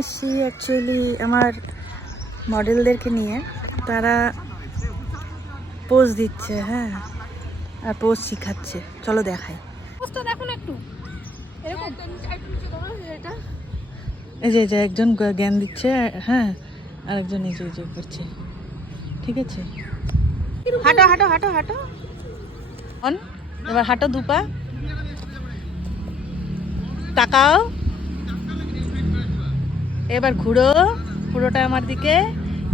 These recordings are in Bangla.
এসছি অ্যাকচুয়ালি আমার মডেলদেরকে নিয়ে, তারা পোজ দিচ্ছে, হ্যাঁ, আর পোজ শিখাচ্ছে। চলো দেখাই। দেখুন একটু এরকম এই যে একজন জ্ঞান দিচ্ছে, হ্যাঁ, আর একজন এই যে করছে। ঠিক আছে, হাঁটো হাঁটো হাঁটো হাঁটো অন। এবার হাঁটো দুপা, তাকাও, এবার ঘুরো পুরোটা আমার দিকে।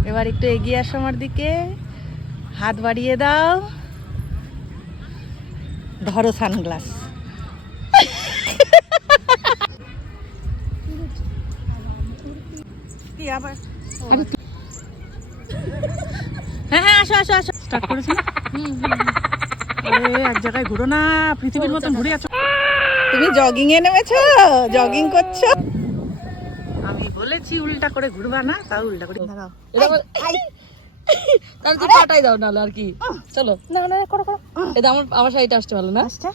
এবার একটু এগিয়ে আসো আমার দিকে, হাত বাড়িয়ে দাও, ধরো সানগ্লাস। কি আবার? হ্যাঁ হ্যাঁ, আসো আসো আসো, স্টার্ট করেছি। এক জায়গায় ঘুরো না, পৃথিবীর মতন ঘুরে আছো। তুমি জগিং এ নেমেছো, জগিং করছো। আমি বলেছি উল্টা করে ঘুরবা না, তাও উল্টা করে দাঁড়াও। তার যে পাটাই দাও নালে আর কি। চলো না না করো করো। এটা আমার সাইডে আসতে ভালো না। আচ্ছা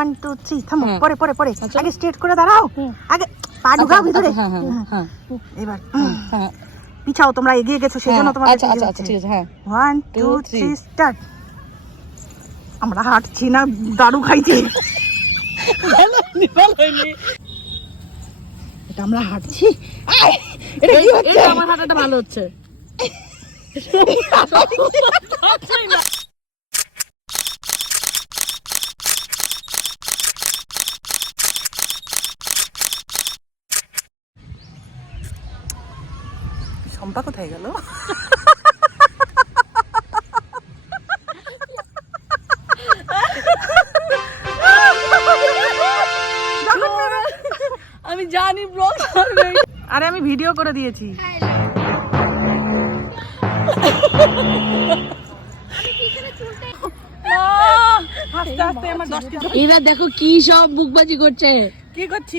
1 2 3 থামো। পরে পরে পরে আগে স্ট্রেট করে দাঁড়াও, আগে পা ঢুকাও ভিতরে। হ্যাঁ হ্যাঁ হ্যাঁ, এবার হ্যাঁ পিছাও, তোমরা এগিয়ে গেছো সেজন্য তোমার। আচ্ছা আচ্ছা আচ্ছা, ঠিক আছে। হ্যাঁ 1 2 3 স্টার্ট। আমরা হাঁটছি না, দারু খাইছি। এটা আমরা হাঁটছি, এটা কি হচ্ছে? আমার হাঁটাটা ভালো হচ্ছে। শম্পা কোথায় গেল? আমি জানি ব্লগ, আরে আমি ভিডিও করে দিয়েছি। আস্তে আস্তে আমার 10 এরা দেখো কি সব বুকবাজি করছে। কি করছি?